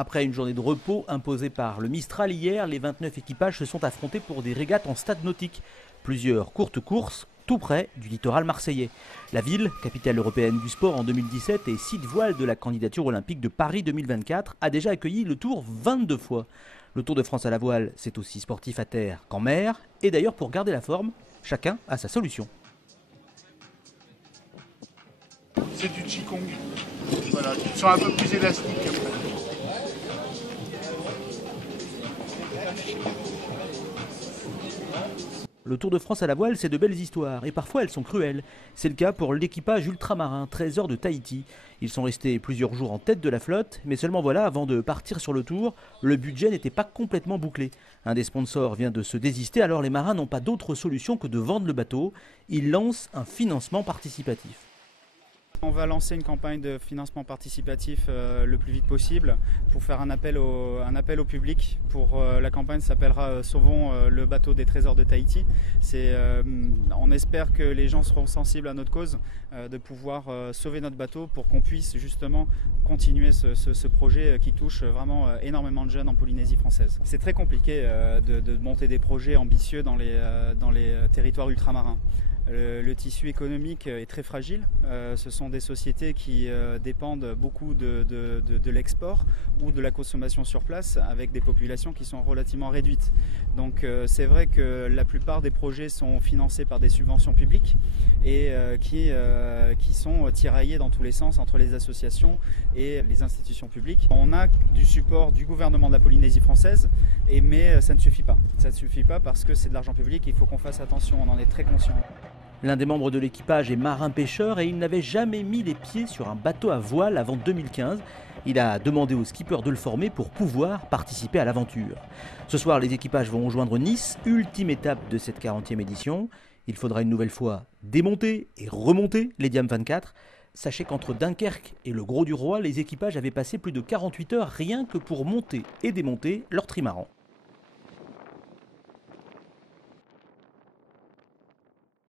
Après une journée de repos imposée par le Mistral hier, les 29 équipages se sont affrontés pour des régates en stade nautique. Plusieurs courtes courses, tout près du littoral marseillais. La ville, capitale européenne du sport en 2017 et site voile de la candidature olympique de Paris 2024, a déjà accueilli le Tour 22 fois. Le Tour de France à la voile, c'est aussi sportif à terre qu'en mer. Et d'ailleurs, pour garder la forme, chacun a sa solution. C'est du Qigong. Voilà, tu te sens un peu plus élastique après. Le Tour de France à la voile, c'est de belles histoires, et parfois elles sont cruelles. C'est le cas pour l'équipage ultramarin Trésor de Tahiti. Ils sont restés plusieurs jours en tête de la flotte, mais seulement voilà, avant de partir sur le Tour, le budget n'était pas complètement bouclé. Un des sponsors vient de se désister, alors les marins n'ont pas d'autre solution que de vendre le bateau. Ils lancent un financement participatif. On va lancer une campagne de financement participatif le plus vite possible pour faire un appel au public. La campagne s'appellera Sauvons le bateau des trésors de Tahiti. On espère que les gens seront sensibles à notre cause, de pouvoir sauver notre bateau pour qu'on puisse justement continuer ce projet qui touche vraiment énormément de jeunes en Polynésie française. C'est très compliqué de monter des projets ambitieux dans les territoires ultramarins. Le tissu économique est très fragile. Ce sont des sociétés qui dépendent beaucoup de l'export ou de la consommation sur place avec des populations qui sont relativement réduites. Donc c'est vrai que la plupart des projets sont financés par des subventions publiques et qui sont tiraillés dans tous les sens entre les associations et les institutions publiques. On a du support du gouvernement de la Polynésie française, mais ça ne suffit pas. Ça ne suffit pas parce que c'est de l'argent public et il faut qu'on fasse attention, on en est très conscient. L'un des membres de l'équipage est marin-pêcheur et il n'avait jamais mis les pieds sur un bateau à voile avant 2015. Il a demandé au skipper de le former pour pouvoir participer à l'aventure. Ce soir, les équipages vont rejoindre Nice, ultime étape de cette 40e édition. Il faudra une nouvelle fois démonter et remonter les Diam 24. Sachez qu'entre Dunkerque et le Gros du Roi, les équipages avaient passé plus de 48 heures rien que pour monter et démonter leur trimaran.